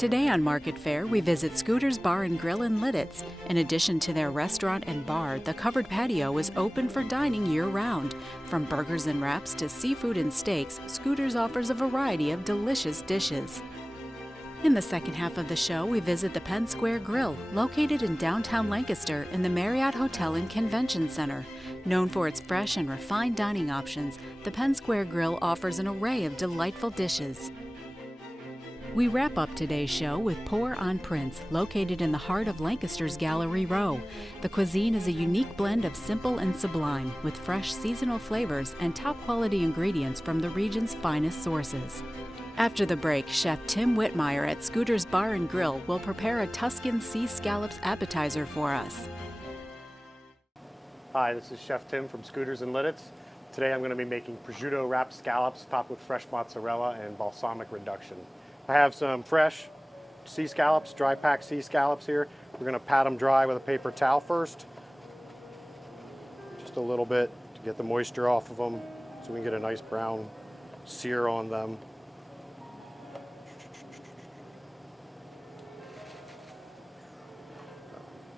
Today on Market Fare, we visit Scooter's Bar and Grill in Lidditz. In addition to their restaurant and bar, the covered patio is open for dining year-round. From burgers and wraps to seafood and steaks, Scooter's offers a variety of delicious dishes. In the second half of the show, we visit the Penn Grille, located in downtown Lancaster in the Marriott Hotel and Convention Center. Known for its fresh and refined dining options, the Penn Grille offers an array of delightful dishes. We wrap up today's show with Pour on Prince, located in the heart of Lancaster's Gallery Row. The cuisine is a unique blend of simple and sublime, with fresh seasonal flavors and top-quality ingredients from the region's finest sources. After the break, Chef Tim Whitmire at Scooter's Bar and Grill will prepare a Tuscan sea scallops appetizer for us. Hi, this is Chef Tim from Scooter's in Lidditz. Today I'm going to be making prosciutto wrapped scallops topped with fresh mozzarella and balsamic reduction. I have some fresh sea scallops, dry packed sea scallops here. We're going to pat them dry with a paper towel first. Just a little bit to get the moisture off of them so we can get a nice brown sear on them.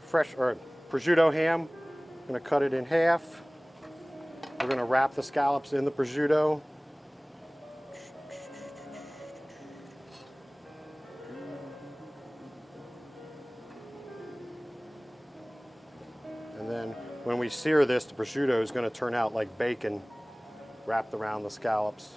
Fresh or prosciutto ham, I'm going to cut it in half. We're going to wrap the scallops in the prosciutto. And then when we sear this, the prosciutto is going to turn out like bacon wrapped around the scallops.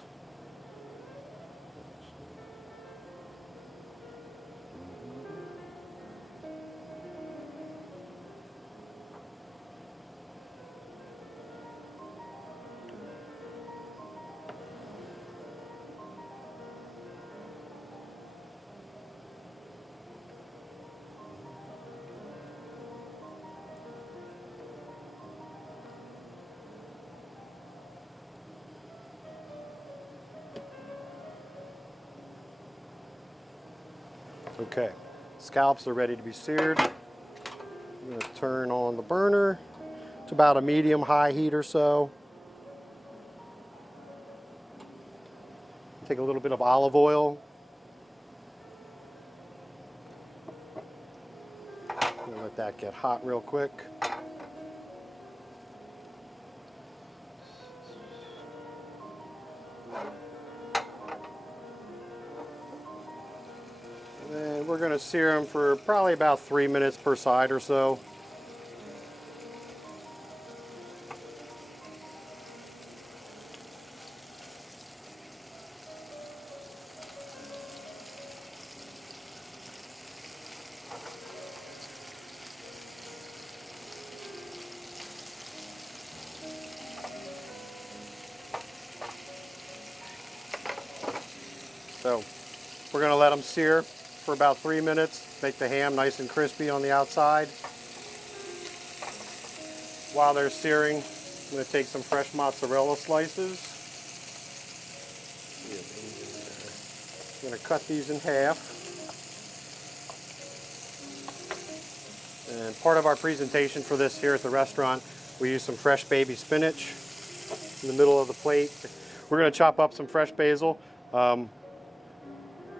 Okay, scallops are ready to be seared. I'm going to turn on the burner to about a medium-high heat or so. Take a little bit of olive oil. Let that get hot real quick. And we're going to sear them for probably about 3 minutes per side or so. So we're going to let them sear for about 3 minutes, make the ham nice and crispy on the outside. While they're searing, I'm going to take some fresh mozzarella slices. I'm going to cut these in half. And part of our presentation for this here at the restaurant, we use some fresh baby spinach in the middle of the plate. We're going to chop up some fresh basil.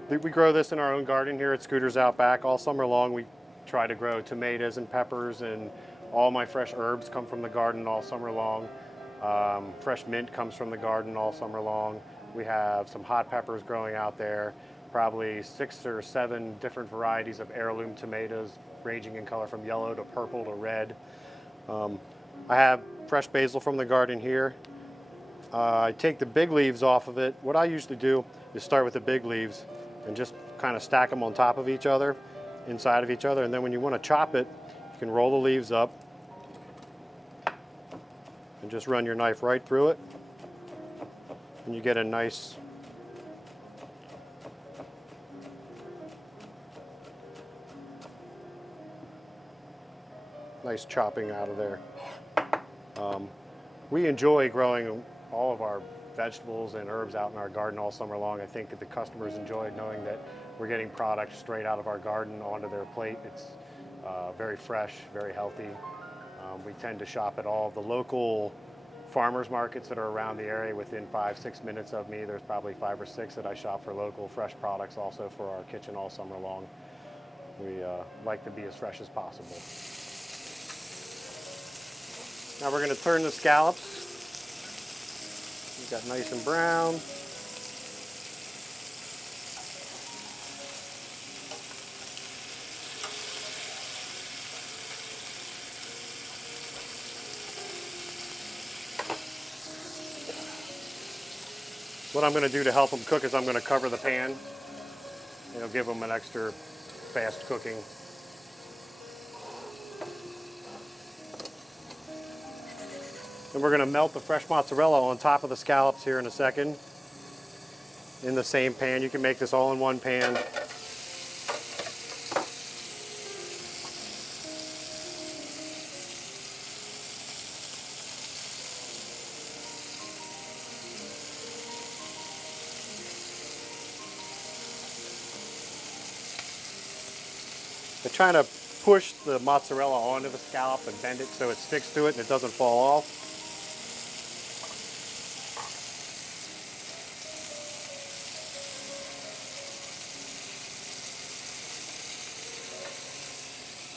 We grow this in our own garden here at Scooter's Out Back. All summer long we try to grow tomatoes and peppers, and all my fresh herbs come from the garden all summer long. Fresh mint comes from the garden all summer long. We have some hot peppers growing out there, probably 6 or 7 different varieties of heirloom tomatoes ranging in color from yellow to purple to red. I have fresh basil from the garden here. I take the big leaves off of it. What I usually do is start with the big leaves and just kind of stack them on top of each other, inside of each other, and then when you want to chop it, you can roll the leaves up and just run your knife right through it, and you get a nice chopping out of there. We enjoy growing all of our vegetables and herbs out in our garden all summer long. I think that the customers enjoy knowing that we're getting product straight out of our garden onto their plate. It's very fresh, very healthy. We tend to shop at all of the local farmers markets that are around the area within 5-6 minutes of me. There's probably 5 or 6 that I shop for local fresh products also for our kitchen all summer long. We like to be as fresh as possible. Now we're going to turn the scallops. We've got nice and brown. What I'm going to do to help them cook is I'm going to cover the pan. It'll give them an extra fast cooking. And we're going to melt the fresh mozzarella on top of the scallops here in a second in the same pan. You can make this all in one pan. They're trying to push the mozzarella onto the scallop and bend it so it sticks to it and it doesn't fall off.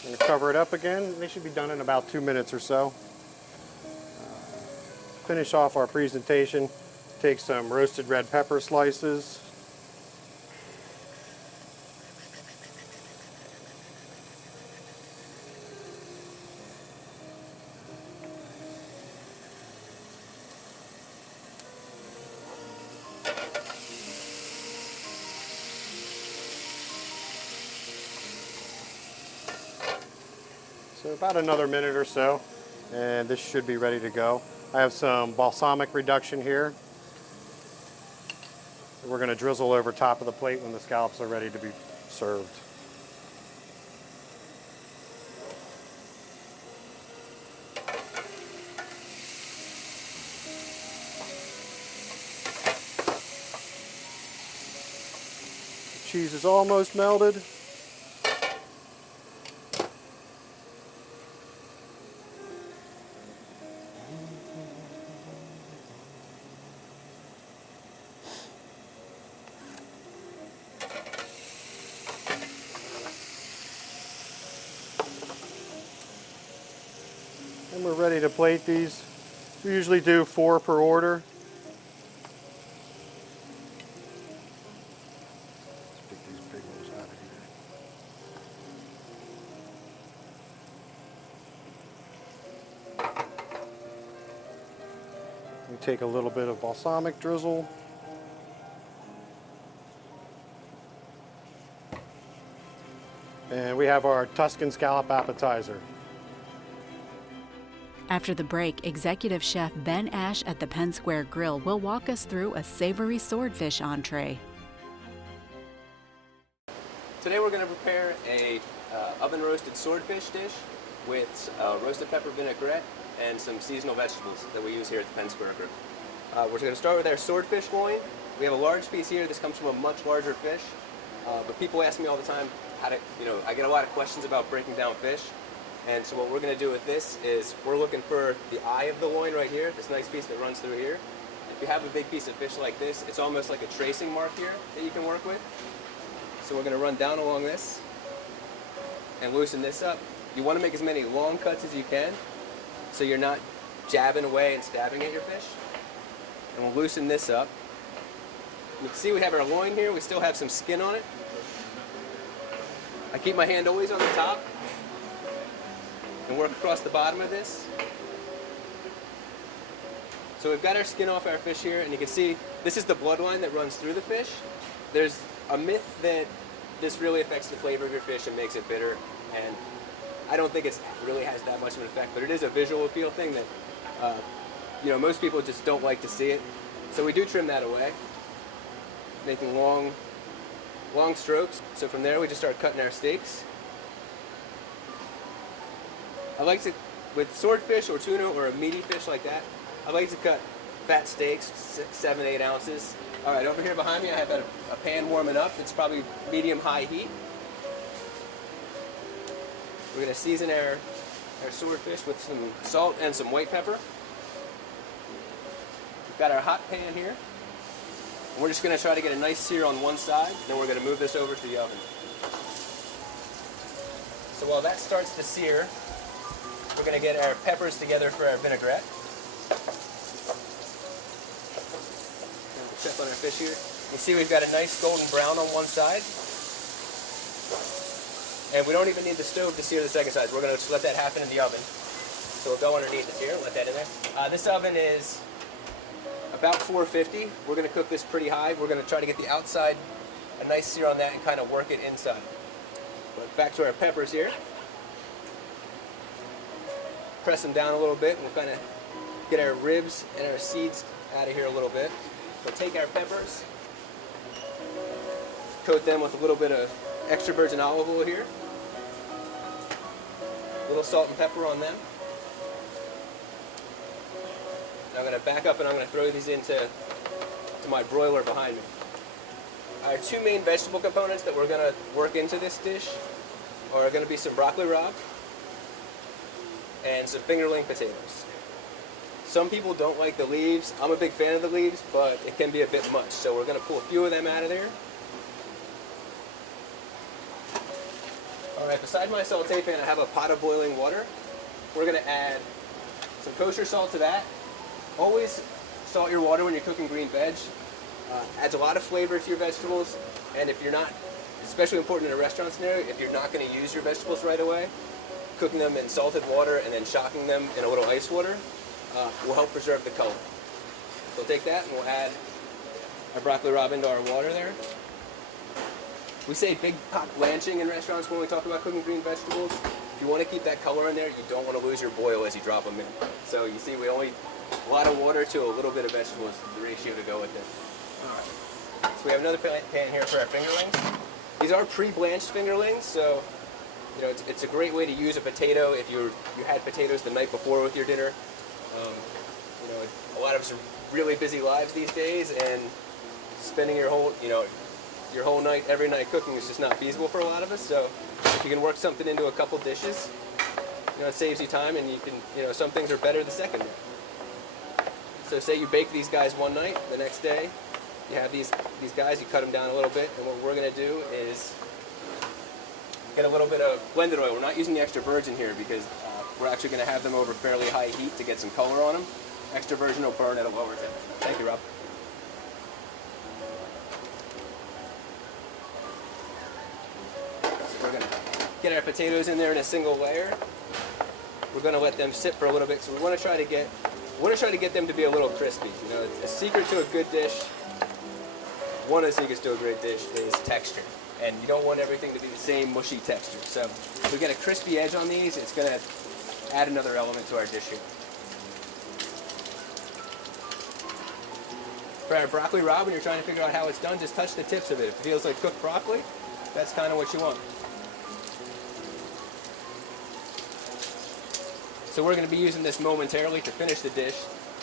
I'm going to cover it up again. They should be done in about 2 minutes or so. Finish off our presentation. Take some roasted red pepper slices. So about another minute or so, and this should be ready to go. I have some balsamic reduction here. We're going to drizzle over top of the plate when the scallops are ready to be served. The cheese is almost melted. And we're ready to plate these. We usually do 4 per order. Let's pick these big ones out of here. We take a little bit of balsamic drizzle. And we have our Tuscan scallop appetizer. After the break, Executive Chef Ben Ash at the Penn Square Grill will walk us through a savory swordfish entree. Today we're going to prepare a oven-roasted swordfish dish with roasted pepper vinaigrette and some seasonal vegetables that we use here at the Penn Square Grill. We're going to start with our swordfish loin. We have a large piece here. This comes from a much larger fish, but people ask me all the time how to, I get a lot of questions about breaking down fish. And so what we're going to do with this is we're looking for the eye of the loin right here, this nice piece that runs through here. If you have a big piece of fish like this, it's almost like a tracing mark here that you can work with. So we're going to run down along this and loosen this up. You want to make as many long cuts as you can so you're not jabbing away and stabbing at your fish. And we'll loosen this up. You can see we have our loin here. We still have some skin on it. I keep my hand always on the top and work across the bottom of this. So we've got our skin off our fish here, and you can see this is the bloodline that runs through the fish. There's a myth that this really affects the flavor of your fish and makes it bitter, and I don't think it really has that much of an effect, but it is a visual appeal thing that most people just don't like to see it. So we do trim that away, making long strokes. So from there we just start cutting our steaks. I like to, with swordfish or tuna or a meaty fish like that, I like to cut fat steaks, 6-7-8 ounces. All right, over here behind me I have a pan warming up. It's probably medium-high heat. We're going to season our swordfish with some salt and some white pepper. Got our hot pan here. And we're just going to try to get a nice sear on one side, then we're going to move this over to the oven. So while that starts to sear, we're going to get our peppers together for our vinaigrette. Check on our fish here. You see we've got a nice golden brown on one side. And we don't even need the stove to sear the second side. We're going to just let that happen in the oven. So we'll go underneath it here, let that in there. This oven is about 450. We're going to cook this pretty high. We're going to try to get the outside a nice sear on that and kind of work it inside. But back to our peppers here. Press them down a little bit and we'll kind of get our ribs and our seeds out of here a little bit. We'll take our peppers, coat them with a little bit of extra virgin olive oil here. A little salt and pepper on them. Now I'm going to back up and I'm going to throw these into my broiler behind me. Our two main vegetable components that we're going to work into this dish are going to be some broccoli rabe and some fingerling potatoes. Some people don't like the leaves. I'm a big fan of the leaves, but it can be a bit much. So we're going to pull a few of them out of there. Alright, beside my saute pan I have a pot of boiling water. We're going to add some kosher salt to that. Always salt your water when you're cooking green veg. Adds a lot of flavor to your vegetables, and if you're not, especially important in a restaurant scenario, if you're not going to use your vegetables right away, cooking them in salted water and then shocking them in a little ice water will help preserve the color. So we'll take that and we'll add our broccoli rabe into our water there. We say big pot blanching in restaurants when we talk about cooking green vegetables. If you want to keep that color in there, you don't want to lose your boil as you drop them in. So you see we only, a lot of water to a little bit of vegetable is the ratio to go with it. Alright, so we have another pan here for our fingerlings. These are pre-blanched fingerlings, so you know it's a great way to use a potato if you had potatoes the night before with your dinner. You know, a lot of us are really busy lives these days, and spending your whole night every night cooking is just not feasible for a lot of us. So if you can work something into a couple dishes, you know, it saves you time, and you can, you know, some things are better the second day. So say you bake these guys one night, the next day you have these guys, you cut them down a little bit, and what we're going to do is get a little bit of blended oil. We're not using the extra virgin here because we're actually going to have them over fairly high heat to get some color on them. Extra virgin will burn at a lower temperature. Thank you, Rob. So we're going to get our potatoes in there in a single layer. We're going to let them sit for a little bit. So we want to try to get them to be a little crispy. You know, a secret to a good dish, one of the secrets to a great dish is texture. And you don't want everything to be the same mushy texture. So if we get a crispy edge on these, it's going to add another element to our dish here. For our broccoli rabe, when you're trying to figure out how it's done, just touch the tips of it. If it feels like cooked broccoli, that's kind of what you want. So we're going to be using this momentarily to finish the dish,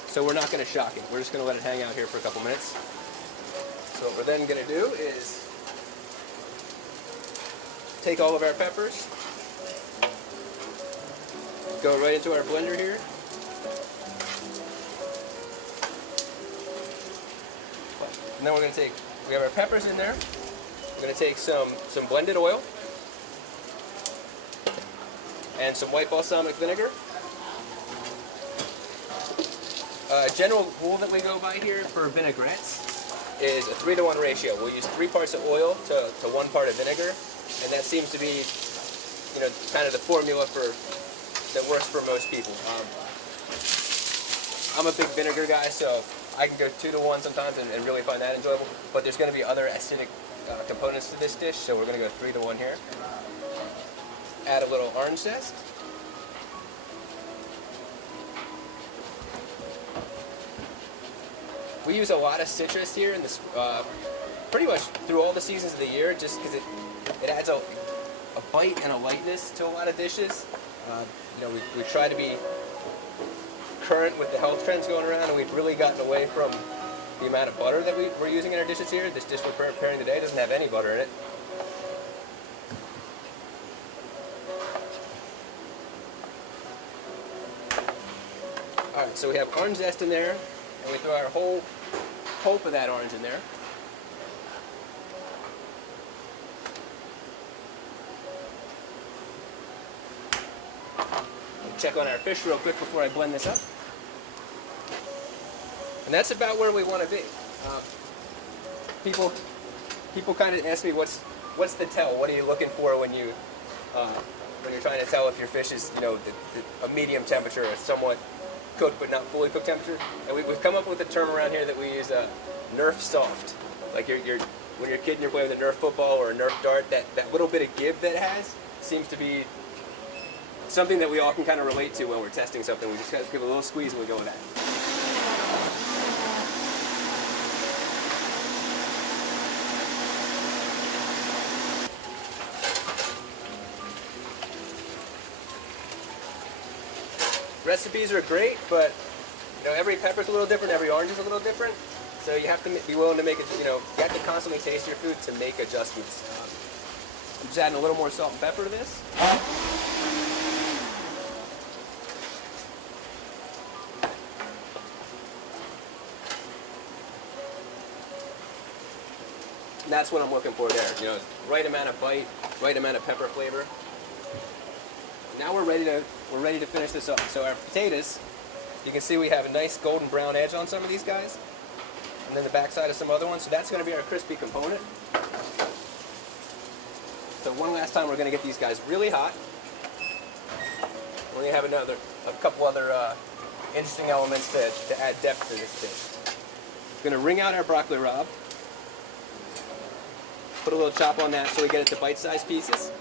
so we're not going to shock it. We're just going to let it hang out here for a couple minutes. So what we're then going to do is take all of our peppers, go right into our blender here. And then we're going to we have our peppers in there. We're going to take some blended oil and some white balsamic vinegar. General rule that we go by here for vinaigrettes is a 3-to-1 ratio. We'll use 3 parts of oil to 1 part of vinegar, and that seems to be, you know, kind of the formula that works for most people. I'm a big vinegar guy, so I can go 2-to-1 sometimes and really find that enjoyable. But there's going to be other acidic components to this dish, so we're going to go 3-to-1 here. Add a little orange zest. We use a lot of citrus here in this, pretty much through all the seasons of the year, just because it adds a bite and a lightness to a lot of dishes. You know, we try to be current with the health trends going around, and we've really gotten away from the amount of butter that we're using in our dishes here. This dish we're preparing today doesn't have any butter in it. Alright, so we have orange zest in there, And we throw our whole pulp of that orange in there. Check on our fish real quick before I blend this up. And that's about where we want to be. People kind of ask me, what's the tell? What are you looking for when you're trying to tell if your fish is, a medium temperature, a somewhat cooked but not fully cooked temperature? And we've come up with a term around here that we use, Nerf soft. Like when you're a kid and you're playing with a Nerf football or a Nerf dart, that little bit of give that it has seems to be something that we all can kind of relate to when we're testing something. We just kind of give a little squeeze and we go with that. Recipes are great, but every pepper's a little different, every orange is a little different. So you have to be willing to make it. You have to constantly taste your food to make adjustments. I'm just adding a little more salt and pepper to this. And that's what I'm looking for there. Right amount of bite, right amount of pepper flavor. Now we're ready to finish this up. So our potatoes, you can see we have a nice golden brown edge on some of these guys, and then the backside of some other ones. So that's going to be our crispy component. So one last time, we're going to get these guys really hot. We're going to have a couple other interesting elements to add depth to this dish. We're going to wring out our broccoli rabe. Put a little chop on that so we get it to bite-sized pieces.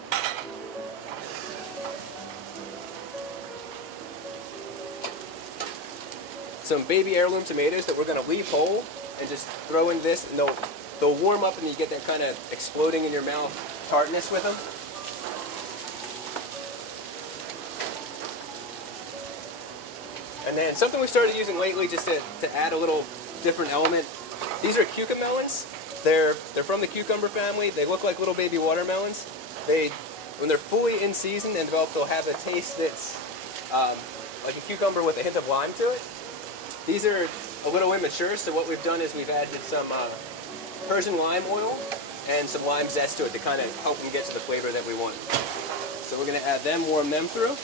Some baby heirloom tomatoes that we're going to leave whole and just throw in this, and they'll warm up and you get that kind of exploding in your mouth tartness with them. And then something we started using lately just to add a little different element. These are cucamelons. They're from the cucumber family. They look like little baby watermelons. When they're fully in season and developed, they'll have a taste that's like a cucumber with a hint of lime to it. These are a little immature, so what we've done is we've added some Persian lime oil and some lime zest to it to kind of help them get to the flavor that we want. So we're going to add them, warm them through.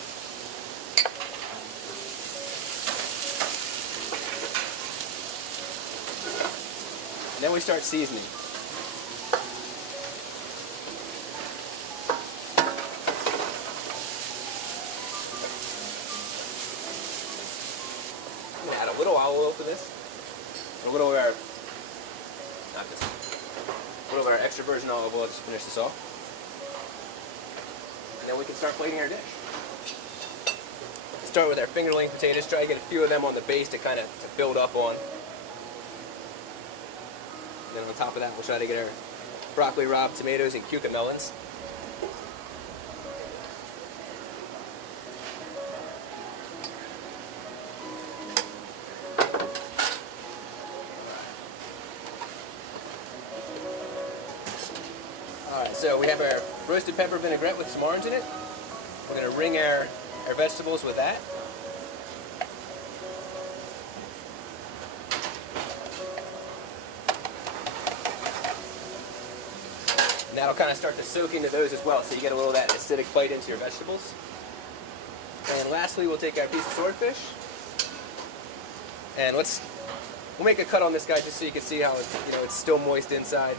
And then we start seasoning. I'm going to add a little olive oil to this. A little of our, a little of our extra virgin olive oil just to finish this off. And then we can start plating our dish. Start with our fingerling potatoes. Try to get a few of them on the base to kind of build up on. And then on top of that, we'll try to get our broccoli rabe, tomatoes, and cucamelons. Alright, so we have our roasted pepper vinaigrette with some orange in it. We're going to wring our vegetables with that. And that'll kind of start to soak into those as well, so you get a little of that acidic bite into your vegetables. And lastly, we'll take our piece of swordfish. And we'll make a cut on this guy just so you can see how it's still moist inside.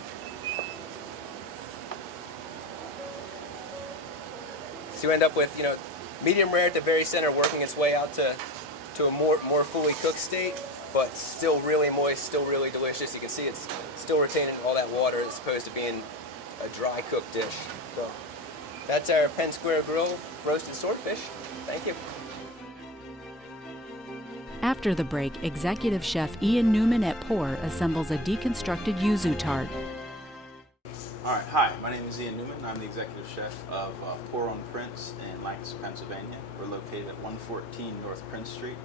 So you end up with, medium rare at the very center, working its way out to a more fully cooked state, but still really moist, still really delicious. You can see it's still retaining all that water as opposed to being a dry cooked dish. So that's our Penn Square Grill roasted swordfish. Thank you. After the break, Executive Chef Ian Newman at Pour assembles a deconstructed yuzu tart. All right, hi, my name is Ian Newman. I'm the executive chef of Pour on Prince in Lancaster, Pennsylvania. We're located at 114 North Prince Street.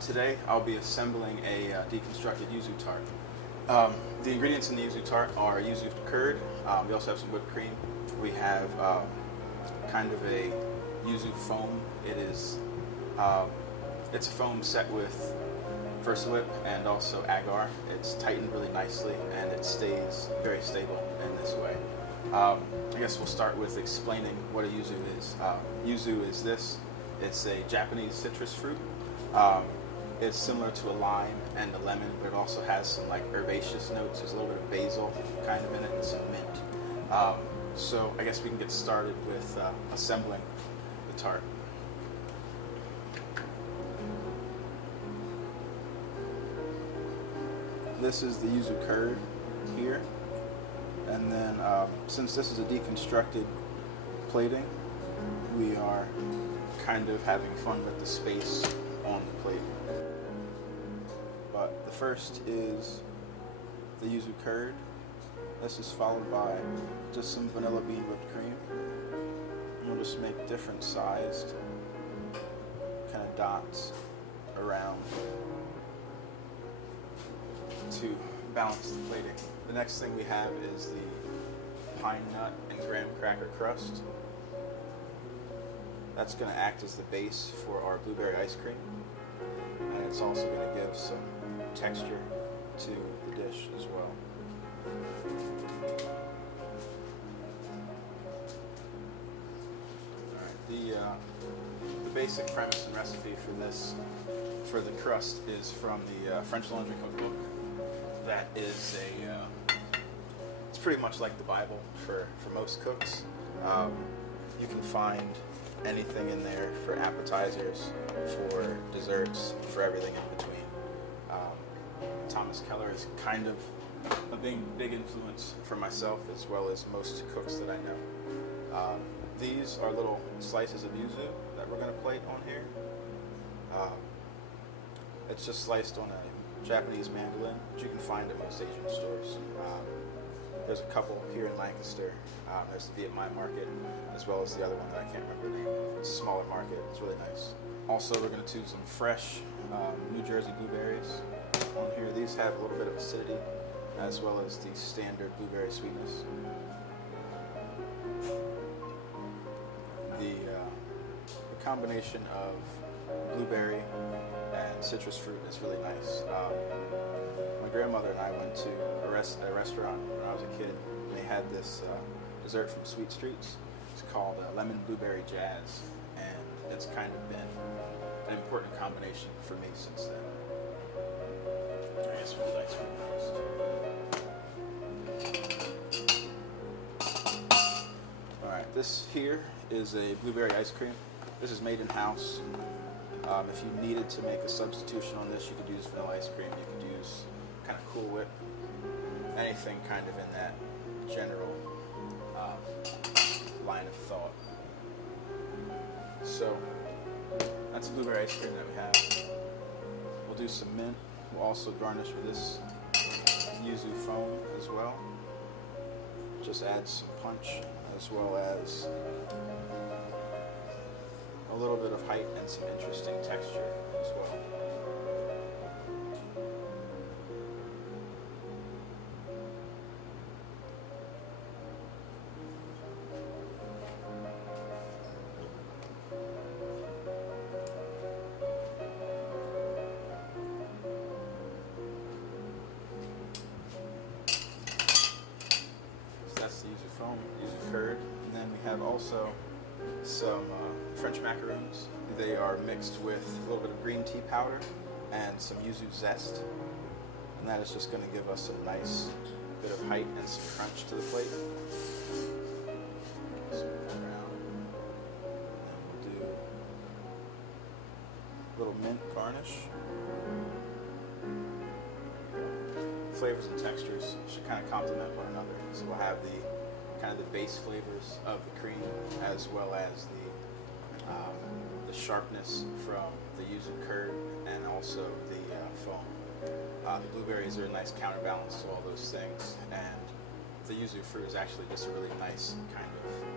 Today, I'll be assembling a deconstructed yuzu tart. The ingredients in the yuzu tart are yuzu curd. We also have some whipped cream. We have kind of a yuzu foam. It's a foam set with Versa Whip and also agar. It's tightened really nicely and it stays very stable in this way. I guess we'll start with explaining what a yuzu is. Yuzu is this. It's a Japanese citrus fruit. It's similar to a lime and a lemon, but it also has some like herbaceous notes. There's a little bit of basil kind of in it and some mint. So I guess we can get started with assembling the tart. This is the yuzu curd here, and then since this is a deconstructed plating, we are kind of having fun with the space on the plate. But the first is the yuzu curd. This is followed by just some vanilla bean whipped cream. And we'll just make different sized kind of dots around to balance the plating. The next thing we have is the pine nut and graham cracker crust. That's going to act as the base for our blueberry ice cream, and it's also going to give some texture to the dish as well. Alright, the basic premise and recipe for the crust is from the French Laundry Cookbook. That is it's pretty much like the Bible for most cooks. You can find anything in there for appetizers, for desserts, for everything in between. Thomas Keller is kind of a big influence for myself as well as most cooks that I know. These are little slices of yuzu that we're going to plate on here. It's just sliced on a Japanese mandolin, which you can find at most Asian stores. There's a couple here in Lancaster. There's the Vietnam market, as well as the other one that I can't remember the name of. It's a smaller market. It's really nice. Also, we're going to do some fresh New Jersey blueberries on here. These have a little bit of acidity, as well as the standard blueberry sweetness. The combination of blueberry and citrus fruit is really nice. My grandmother and I went to a restaurant when I was a kid, and they had this dessert from Sweet Streets. It's called lemon blueberry jazz, and it's kind of been an important combination for me since then. I guess we'll do ice cream first. Alright, this here is a blueberry ice cream. This is made in-house. If you needed to make a substitution on this, you could use vanilla ice cream, you could use kind of Cool Whip, anything kind of in that general line of thought. So that's the blueberry ice cream that we have. We'll do some mint. We'll also garnish with this yuzu foam as well. Just add some punch as well as a little bit of height and some interesting texture as well. So that's the yuzu foam, yuzu curd, and then we have also some French macaroons. They are mixed with a little bit of green tea powder and some yuzu zest, and that is just going to give us a nice bit of height and some crunch to the plate. Spin that around, and we'll do a little mint garnish. Flavors and textures should kind of complement one another, so we'll have the kind of the base flavors of the cream, as well as the sharpness from the yuzu curd and also the foam. The blueberries are a nice counterbalance to all those things, and the yuzu fruit is actually just a really nice kind of